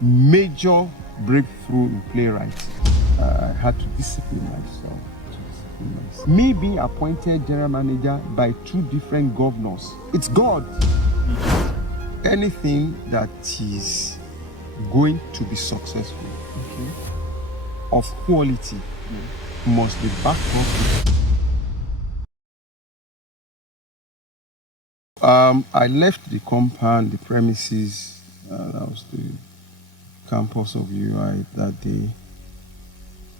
a major breakthrough in playwriting. I had to discipline myself. Me being appointed general manager by 2 different governors. It's God. Anything that is going to be successful, of quality, must be backed up. I left the compound, the premises, that was the campus of UI that day.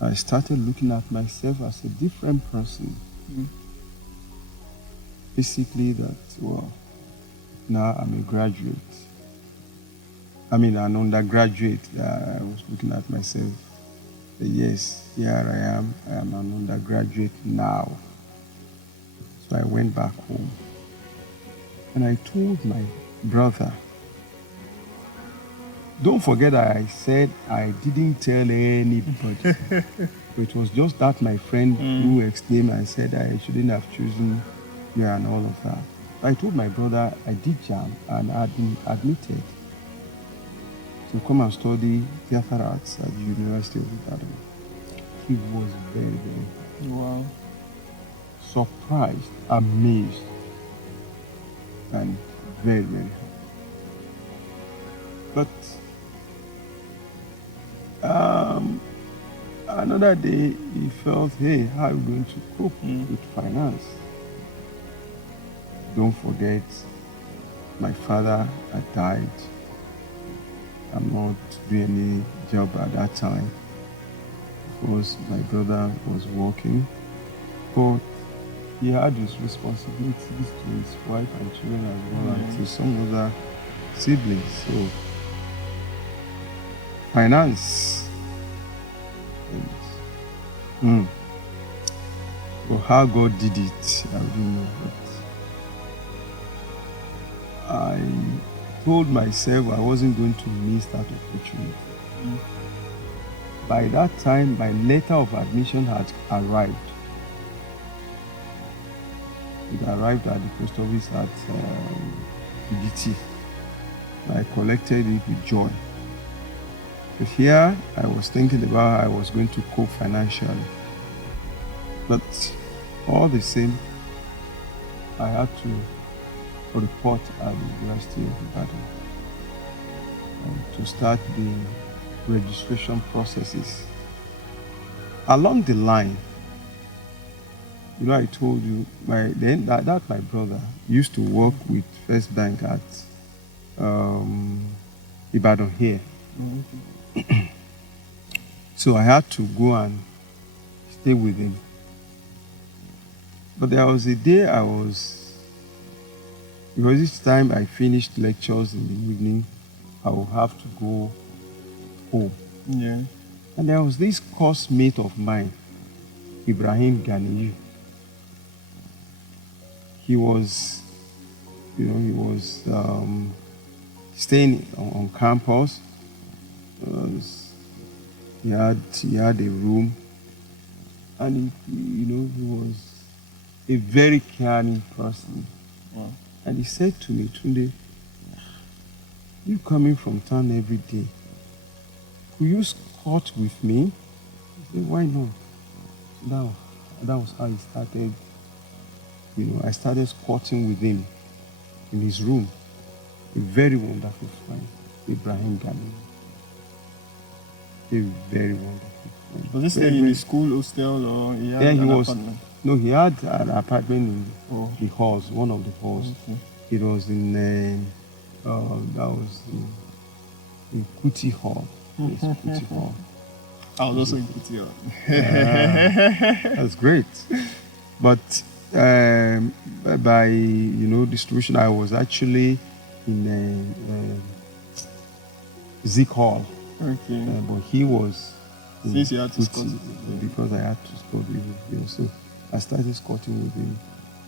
I started looking at myself as a different person. Basically that, well, now I'm a graduate. I mean, an undergraduate. I was looking at myself. Yes, here I am an undergraduate now. So I went back home. And I told my brother, don't forget that I said I didn't tell anybody. It was just that my friend who exclaimed and said I shouldn't have chosen you and all of that. I told my brother I did jam and I had been admitted to come and study theater arts at the University of Ibadan. He was very, very surprised, amazed, and very, very happy. But another day he felt, hey, how are we going to cope with finance? Don't forget, my father had died. I'm not doing any job at that time because my brother was working, but he had his responsibilities to his wife and children as well, and to some other siblings. So finance. But how God did it, I don't know. But I told myself I wasn't going to miss that opportunity. By that time, my letter of admission had arrived. It arrived at the post office at BT. I collected it with joy. But here, I was thinking about how I was going to cope financially. But all the same, I had to report at the University of Ibadan to start the registration processes. Along the line, you know, I told you, my brother used to work with First Bank at Ibadan here. So I had to go and stay with him. But there was a day because each time I finished lectures in the evening, I would have to go home. Yeah. And there was this course mate of mine, Ibrahim Ganiyu. He was, staying on campus. He had a room, and he was a very caring person. Wow. And he said to me, Tunde, you coming from town every day, could you squat with me? I said, why not? That was how he started. I started squatting with him in his room. A very wonderful friend, Ibrahim Ghani. A very wonderful friend. Was this staying in the school hostel or he had an apartment? No, he had an apartment in the halls, one of the halls. Okay. It was in that was in Kuti Hall. Yes, Kuti Hall. I was also in Kuti Hall. That's great. But by distribution, I was actually in Zik Hall. Okay. But he was. Since you had to squat with him. Because I had to squat with him. So I started squatting with him,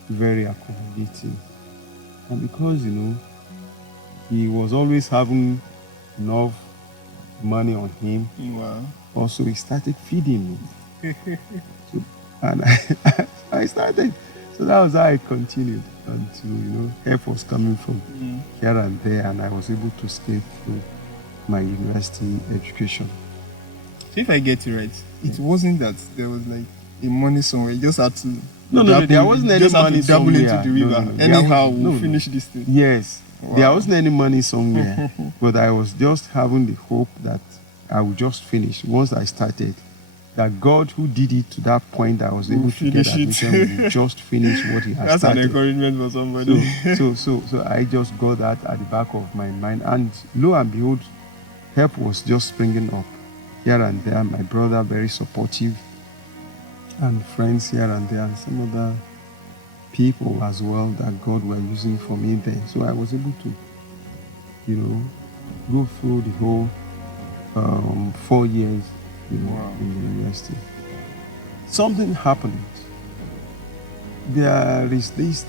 very accommodating. And because, he was always having enough money on him, Wow. also he started feeding me. And I started. So that was how I continued until, help was coming from here and there, and I was able to stay through my university education. So if I get it right, it wasn't that there was like a money somewhere. You just had to. No, there wasn't any money double somewhere. into the river. No. Anyhow, we'll finish this thing. Yes, wow. There wasn't any money somewhere, but I was just having the hope that I would just finish once I started. That God, who did it to that point, that I was able to get admission, would just finish what He has started. That's an encouragement for somebody. So I just got that at the back of my mind, and lo and behold, help was just springing up here and there. My brother very supportive, and friends here and there, and some other people as well that God were using for me there. So I was able to, go through the whole 4 years, wow. in the university. Something happened. There is this,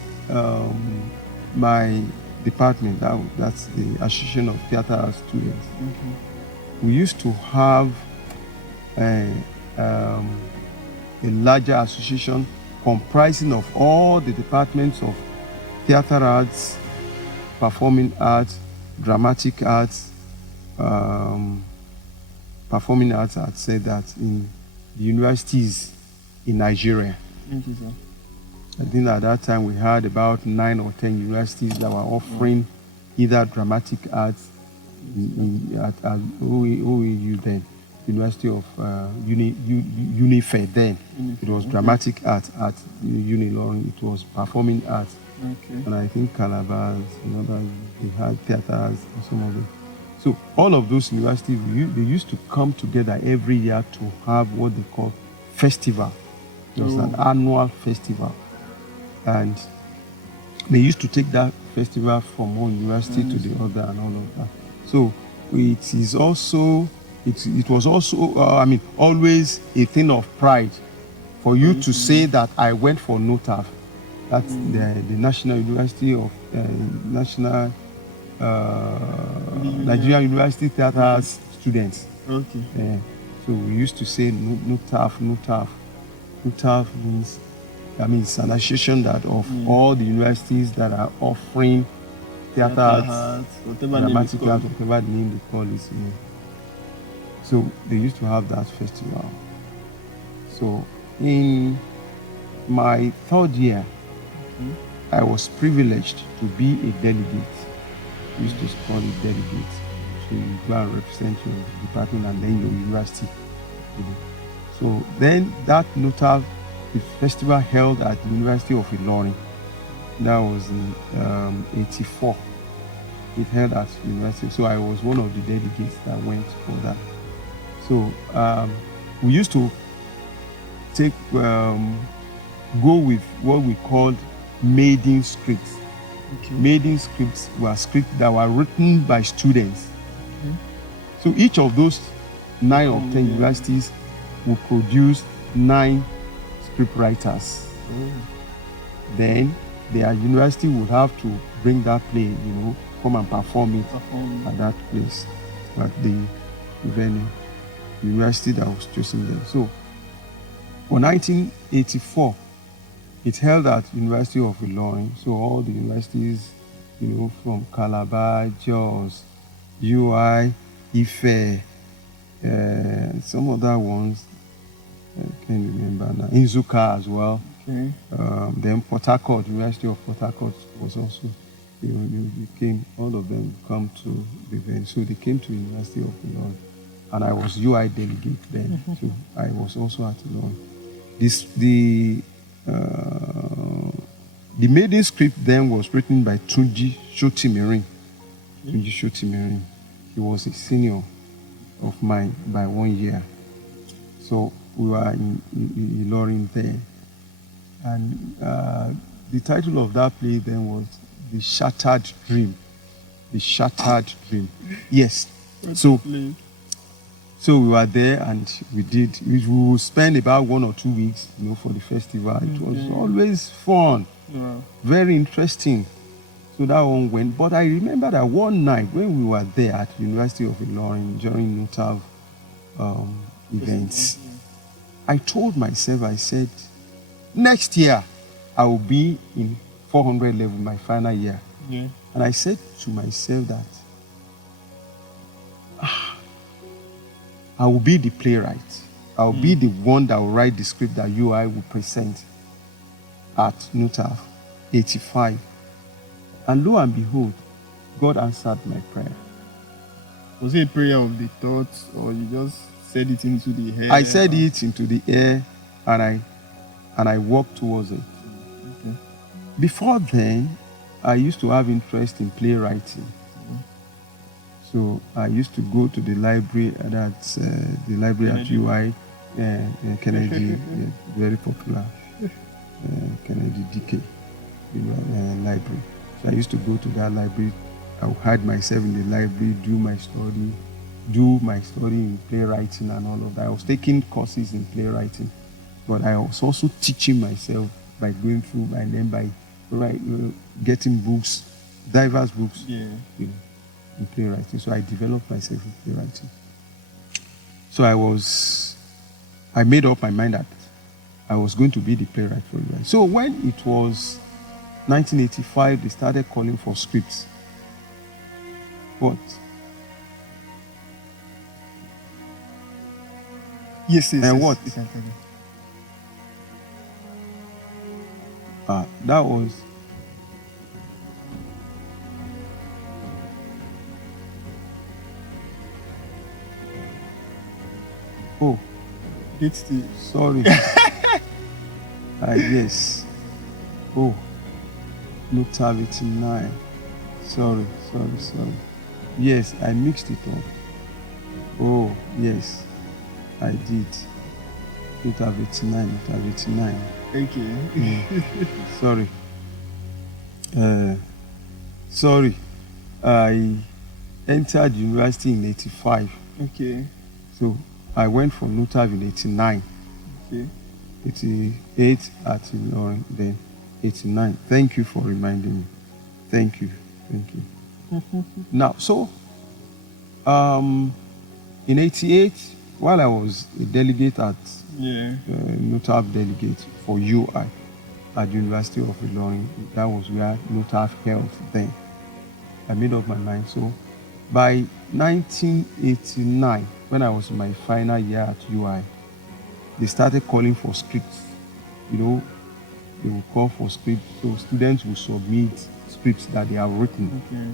my department, that's the Association of Theatre Arts Students. Mm-hmm. We used to have a larger association comprising of all the departments of theatre arts, performing arts, dramatic arts, performing arts. I'd say that in the universities in Nigeria. Thank you, sir. I think at that time we had about 9 or 10 universities that were offering either dramatic arts at OAU then, University of Unife then. It was dramatic arts at Unilorin. It was performing arts. Okay. And I think Calabar, they had theaters and some of it. So all of those universities, they used to come together every year to have what they call festival. It was an annual festival. And they used to take that festival from one university to the other and all of that. So it is also, it was also, always a thing of pride for you to say that I went for NOTAF. That's the National University of Nigerian University Theatre students. Okay. So we used to say NOTAF. NOTAF means, it's an association that of all the universities that are offering theatre arts, dramatic arts, whatever name they call it. So they used to have that festival. So in my third year, I was privileged to be a delegate. We used to call it delegate. So you go and represent your department and then your university. So then that NOTAF, the festival held at the University of Ilorin. That was in 84. It held at university. So I was one of the delegates that went for that. So we used to take go with what we called maiden scripts. Okay. Maiden scripts were scripts that were written by students. So each of those 9 or 10 universities will produce 9 script writers. Then their university would have to bring that play, come and perform it at that place, at the venue, university that was chosen there. So for 1984, it held at University of Ilorin. So all the universities, from Calabar, Jos, UI, Ife, some other ones, I can't remember now, Inzuka as well. Okay. Then Port Harcourt, University of Port Harcourt was also, they came, all of them come to the event. So they came to University of Ilorin. And I was UI delegate then, so I was also at Ilorin. The maiden script then was written by Tunde Ajayi. Tunde Ajayi. He was a senior of mine by 1 year. So we were in Ilorin there. And the title of that play then was The Shattered Dream. The Shattered Dream. Yes. So we were there and we would spend about 1 or 2 weeks, for the festival. It was always fun, very interesting. So that one went. But I remember that one night when we were there at the University of Ilorin during NOTAF events, I told myself, I said, next year I will be in 400 level, my final year. And I said to myself that, I will be the playwright. I will be the one that will write the script that UI will present at NUTAF 85. And lo and behold, God answered my prayer. Was it a prayer of the thoughts, or you just said it into the air? I said it into the air, and I walked towards it. Okay. Before then, I used to have interest in playwriting. So I used to go to the library, that's the library at UI, Kennedy, very popular, Kennedy DK library. So I used to go to that library. I would hide myself in the library, do my study in playwriting and all of that. I was taking courses in playwriting, but I was also teaching myself by going through and then by getting books, diverse books, in playwriting. So I developed myself in playwriting. So I made up my mind that I was going to be the playwright for you. So when it was 1985, they started calling for scripts. What? Yes. And what? You can tell me. That was It's the sorry. Yes. NUTAF 89. Sorry. Yes, I mixed it up. Oh, yes, I did. NUTAF 89. okay. Sorry. I entered university in 85. Okay. So I went for NUTAF in 89. Okay. 88 at Ilorin, then 89. Thank you for reminding me. Thank you. Now, so in 88, while I was a delegate at NUTAF delegate for UI at the University of Ilorin, that was where NUTAF held then. I made up my mind. So by 1989, when I was in my final year at UI, they started calling for scripts. They will call for scripts, so students will submit scripts that they have written. Okay.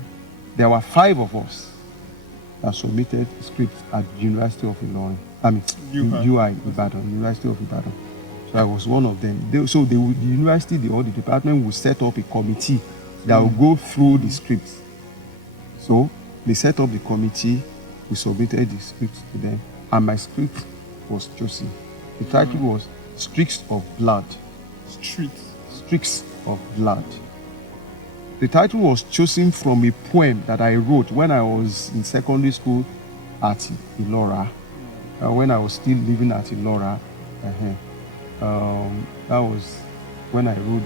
There were 5 of us that submitted scripts at the University of Ilorin. UI Ibadan, University of Ibadan. So I was one of them. The university, the department will set up a committee that will go through the scripts. So they set up the committee, we submitted the scripts to them, and my script was chosen. The title was Streaks of Blood. Streaks of Blood. The title was chosen from a poem that I wrote when I was in secondary school at Ilora. When I was still living at Ilora. That was when I wrote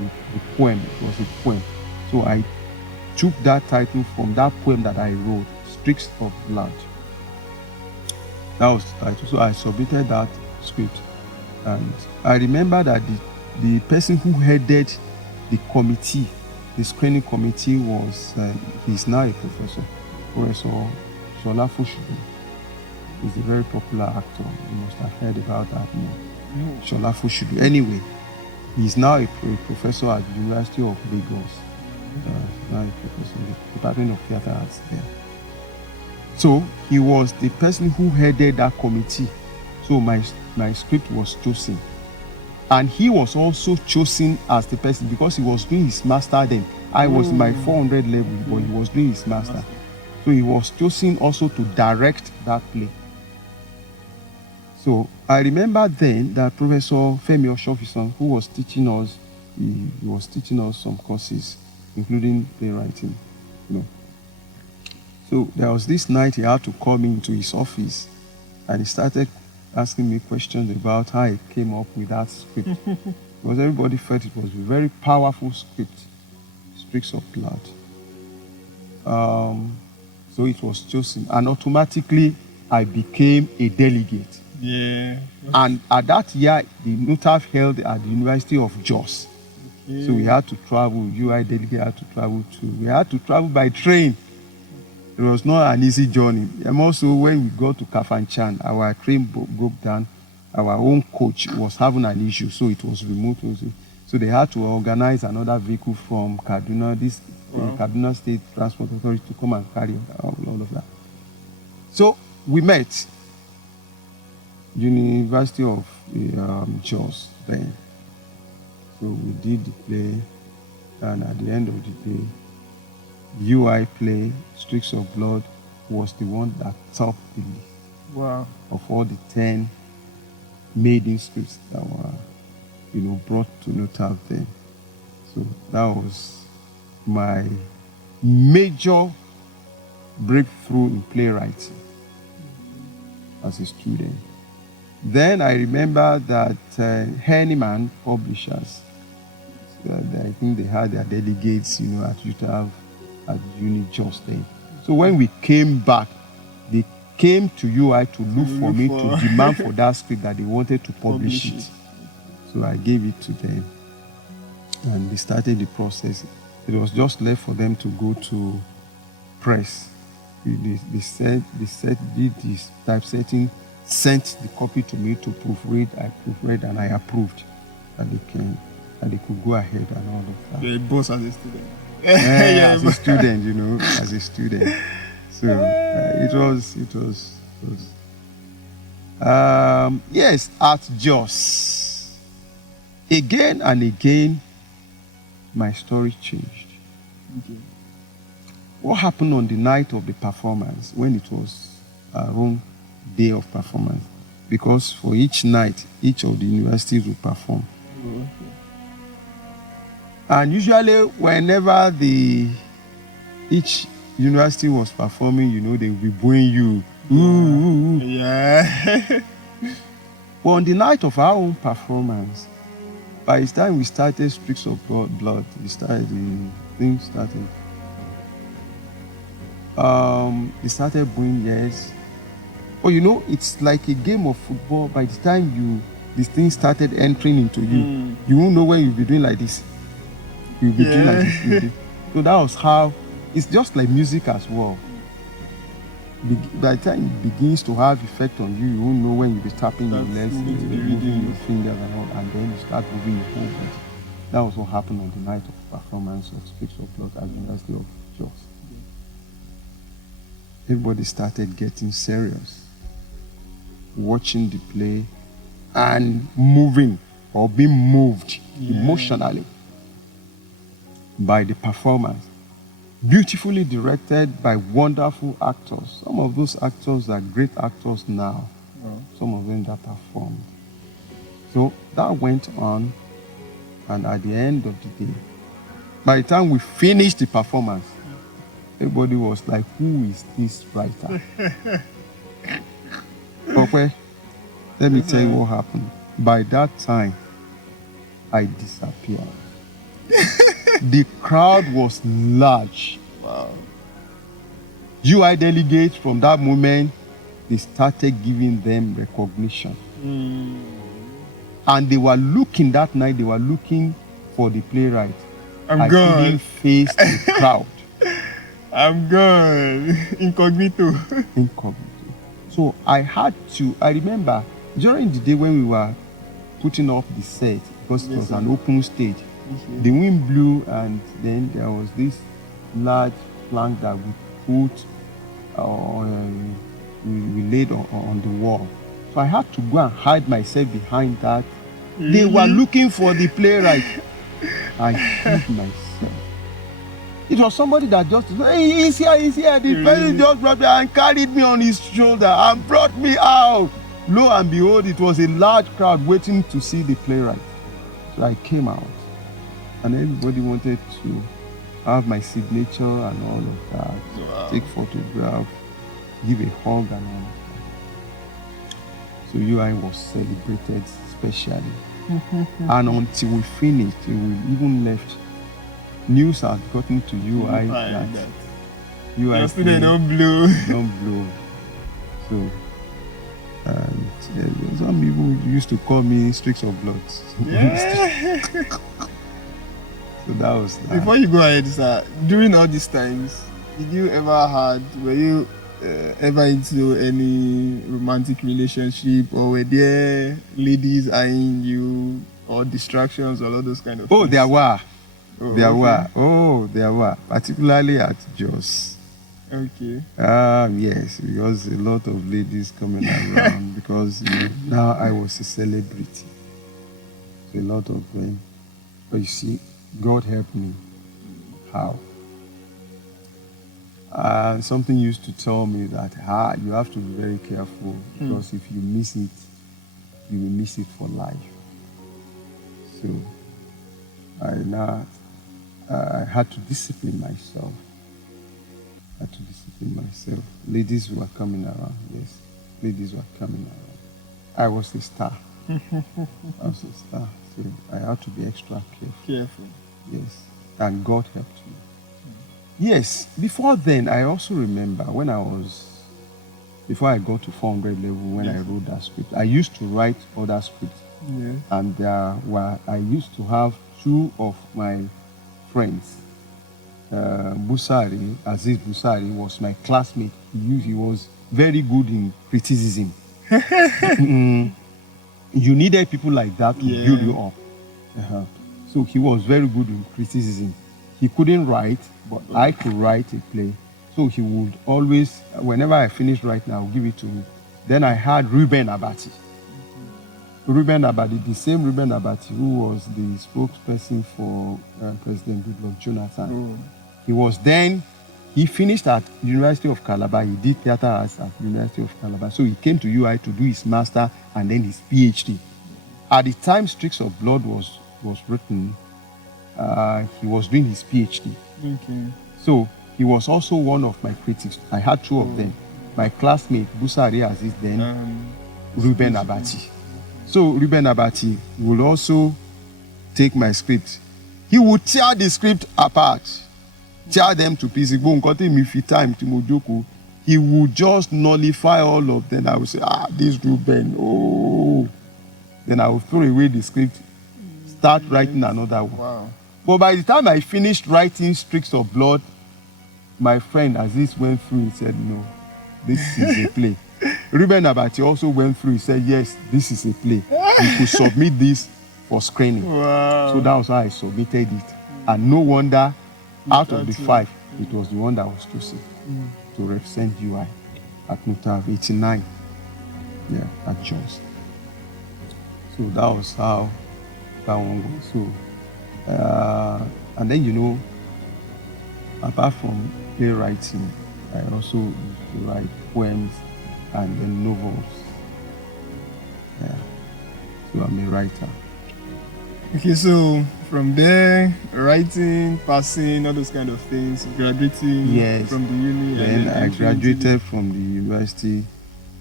the poem. It was a poem. So I took that title from that poem that I wrote, Streaks of Blood. That was the title. So I submitted that script. And I remember that the person who headed the committee, the screening committee, he's now a professor, Professor Shola Fushudu. He's a very popular actor. You must have heard about that name. Shola Fushudu. Anyway, he's now a professor at the University of Lagos. Now a professor in the Department of Theatre Arts there. So he was the person who headed that committee. So my script was chosen. And he was also chosen as the person because he was doing his master then. I was in my 400 level, but he was doing his master. So he was chosen also to direct that play. So I remember then that Professor Femi Oshofison, who was teaching us, he was teaching us some courses, including playwriting. So there was this night he had to call me into his office, and he started asking me questions about how I came up with that script. Because everybody felt it was a very powerful script, Streaks of Blood. So it was chosen, and automatically I became a delegate. Yeah. And at that year, the NUTAF held at the University of Jos. Okay. So we had to travel, UI delegate had to travel too. We had to travel by train It was not an easy journey. And also, when we got to Kafanchan, our train broke down. Our own coach was having an issue, so it was removed. So they had to organize another vehicle from Kaduna, Kaduna State Transport Authority, to come and carry all of that. So we met University of Jos then. So we did the play, and at the end of the day, UI play, Streaks of Blood, was the one that topped the list. Wow. Of all the 10 maiden scripts that were, brought to Notab then. So that was my major breakthrough in playwriting as a student. Then I remember that Henneman Publishers, I think they had their delegates, at UTAV, at Uni just then. So when we came back, they came to UI to look for me, to demand for that script that they wanted to publish it. So I gave it to them, and they started the process. It was just left for them to go to press. They did this typesetting, sent the copy to me to proofread. I proofread and I approved that they came, and they could go ahead and all of that. You're a boss as a student. As a student, as a student. So it was. Yes, at Jos. Again and again, my story changed. Okay. What happened on the night of the performance, when it was our own day of performance? Because for each night, each of the universities will perform. Oh, okay. And usually, whenever each university was performing, they would be booing you. Ooh. Yeah. But on the night of our own performance, by the time we started Streaks of Blood, the thing started. They started booing, yes. But it's like a game of football. By the time this thing started entering into you, you won't know when you'll be doing like this. You'll be doing like this. So that was how, it's just like music as well. By the time it begins to have effect on you, you won't know when you'll be tapping your legs, moving your fingers and then you start moving your whole body. That was what happened on the night of performance of Streaks of Blood at the University of Jos. Everybody started getting serious, watching the play and moving or being moved emotionally by the performance. Beautifully directed by wonderful actors. Some of those actors are great actors now. Some of them that performed. So that went on, and at the end of the day, by the time we finished the performance, everybody was like, who is this writer? Okay, let me tell you what happened. By that time, I disappeared. The crowd was large. Wow. UI delegates, from that moment, they started giving them recognition. And they were looking that night, they were looking for the playwright. I couldn't face the crowd. I'm gone. Incognito. So I remember during the day when we were putting up the set, because it was an open stage, the wind blew, and then there was this large plank that we put, we laid on the wall. So I had to go and hide myself behind that. They were looking for the playwright. I hid myself. It was somebody that just, hey, he's here. The person just brought me and carried me on his shoulder and brought me out. Lo and behold, it was a large crowd waiting to see the playwright. So I came out, and everybody wanted to have my signature and all of that, take photograph, give a hug and all of that. So UI was celebrated specially. And until we finished, we even left, news had gotten to UI that UI yesterday don't blow. So some people used to call me Streaks of Blood. So that was that. Before you go ahead, sir, during all these times, Did you were you ever into any romantic relationship, or were there ladies eyeing you, or distractions, or all those kind of Oh, things? there were. Oh, There okay. were. Oh, there were. Particularly at Jos. Okay. Yes, because a lot of ladies coming around because now I was a celebrity. So a lot of them. But you see, God helped me. How? Something used to tell me that you have to be very careful because if you miss it, you will miss it for life. So I had to discipline myself. Ladies were coming around, yes. Ladies were coming around. I was a star. So I had to be extra careful. Yes. And God helped me. Yes. Before then, I also remember before I got to 400 level, when I wrote that script, I used to write other scripts. Yeah. And I used to have two of my friends. Aziz Busari was my classmate. He was very good in criticism. You needed people like that to build you up. So he was very good in criticism. He couldn't write, but I could write a play. So he would always, whenever I finished writing, I would give it to him. Then I had Ruben Abati. The same Ruben Abati who was the spokesperson for President Goodluck Jonathan. He finished at University of Calabar. He did theater arts at University of Calabar. So he came to UI to do his master and then his PhD. At the time Streaks of Blood was written, he was doing his PhD. Okay. So he was also one of my critics. I had two of them. My classmate, Busari Aziz, then Ruben Abati. So Ruben Abati would also take my script. He would tear the script apart, tear them to pieces. He would just nullify all of them. I would say, this Ruben, oh. Then I would throw away the script, start writing another one. Wow. But by the time I finished writing Streaks of Blood, my friend Aziz went through and said, no, this is a play. Ruben Abati also went through. He said, yes, this is a play. You could submit this for screening. Wow. So that was how I submitted it. And no wonder, out of the 5, it was the one that was chosen to represent UI at NUTAV 89. Yeah, at Jos. So that was how that one goes. So, and then, apart from playwriting, I also used to write poems and then novels. Yeah. So I'm a writer. Okay, so from there, writing, passing, all those kind of things, graduating from the uni. Then I graduated from the university,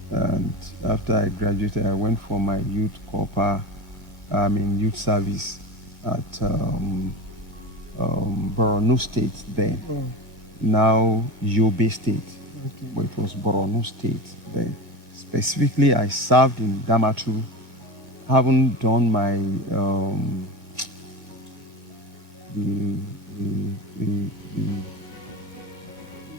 and after I graduated, I went for my youth service at Borno State then. Oh. Now Yobe State. Okay. But it was Borno State then. Specifically, I served in Damaturu. Haven't done my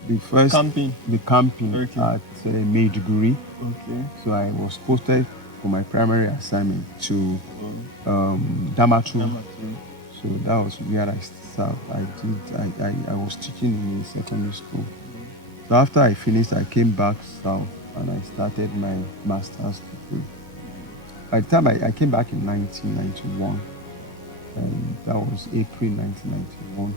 the first camping okay. At Maiduguri. Okay. So I was posted for my primary assignment to Damaturu. So that was where I served. I was teaching in a secondary school. So after I finished, I came back south and I started my master's degree. By the time I came back in 1991, and that was April 1991.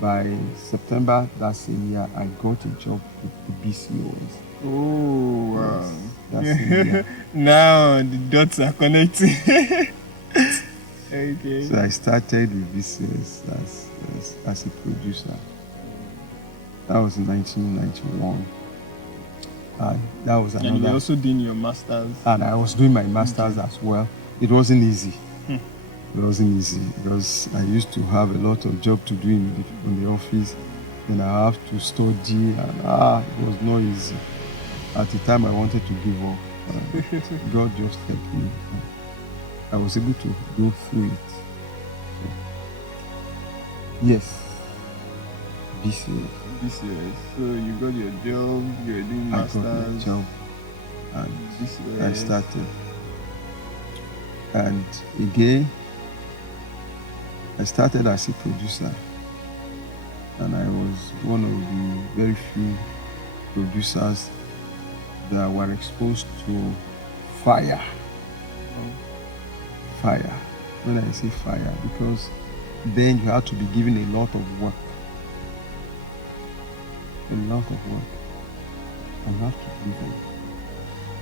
By September that same year, I got a job with the BCOS. Oh, wow. Yes, now the dots are connecting. Okay. So I started with BCOS as a producer. That was in 1991. That was another. And you also doing your masters. And I was doing my masters as well. It wasn't easy. It wasn't easy because I used to have a lot of job to do in the office. Then I have to study, and it was not easy. At the time, I wanted to give up. God just helped me. I was able to go through it. So, yes, BCOS. BCOS. So you got your job, you were doing I masters. got my job and BCOS. I started. And again, I started as a producer. And I was one of the very few producers that were exposed to fire. Fire. When I say fire, because then you had to be given a lot of work. A lot of work. And you have to do them.